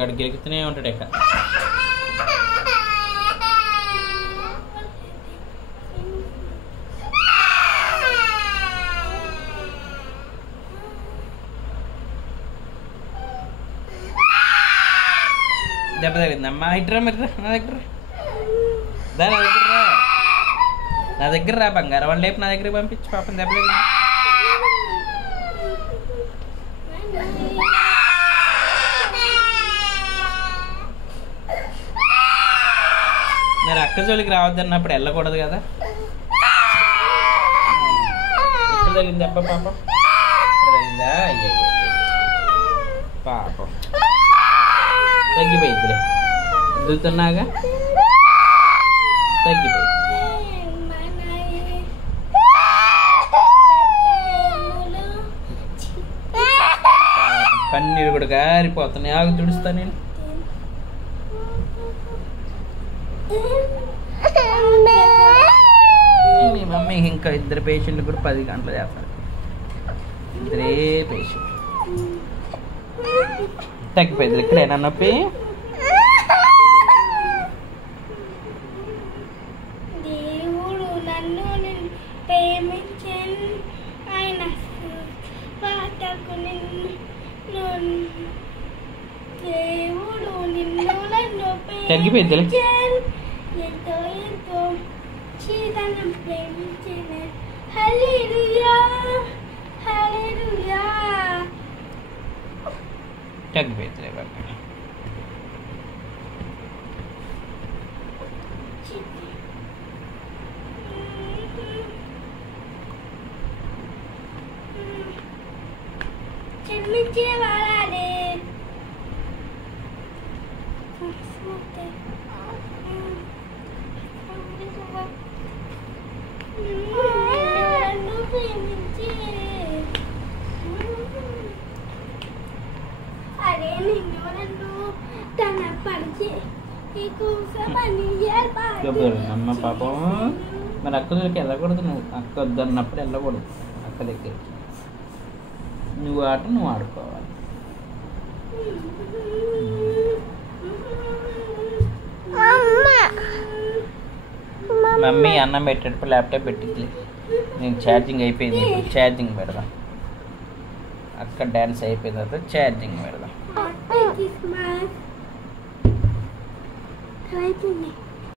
గడి గెలుగుతూనే ఉంటాడు ఇక. దెబ్బ తగిలిందమ్మా. ఇట్రా మరి నా దగ్గర దా, నా దగ్గర రా బంగారం. వాళ్ళ లేపు నా దగ్గరికి పంపించి పాపం దెబ్బ తగిలింది. మరి అక్క జోలికి రావద్దన్నప్పుడు వెళ్ళకూడదు కదా. ఎక్కడ తగిలింది అబ్బా పాపం? ఇక్కడ తగిలిందా? అయ్యో పాపం తగ్గిపోయిద్దిలే. వదులుతున్నాగా తగ్గిపోయింది. కన్నీరు కూడా గారిపోతున్నాయి. ఆగు తుడుస్తా నేను. మీ మమ్మీ ఇంకా ఇద్దరు పేషెంట్లు కూడా 10 గంటలు చేస్తారు. ఇద్దరే పేషెంట్. తగ్గిపోయింది. ఇక్కడేనా నొప్పి? దేవుడు నన్ను ప్రేమించను, ఆయన పాటకు దేవుడు నిన్ను నన్ను ప్రేమించను, ఎంతో ఎంతో చీతను ప్రేమించను. హల్లెలూయా హల్లెలూయా. తగ్గిపోయిందిలే బాబు. క్షమించే వాళ్ళే అరే నిన్ను నన్ను తన పరిచే అమ్మ పాపం. మరి అక్క దగ్గరికి వెళ్ళకూడదు. నువ్వు అక్క వద్దన్నప్పుడు వెళ్ళకూడదు అక్క దగ్గరికి. నువ్వు ఆట నువ్వు ఆడుకోవాలి. మమ్మీ అన్నం పెట్టేటప్పుడు ల్యాప్టాప్ పెట్టిద్ది. నేను ఛార్జింగ్ అయిపోయింది. ఛార్జింగ్ పెడదాం. అక్క డ్యాన్స్ అయిపోయిన తర్వాత ఛార్జింగ్ పెడదాం.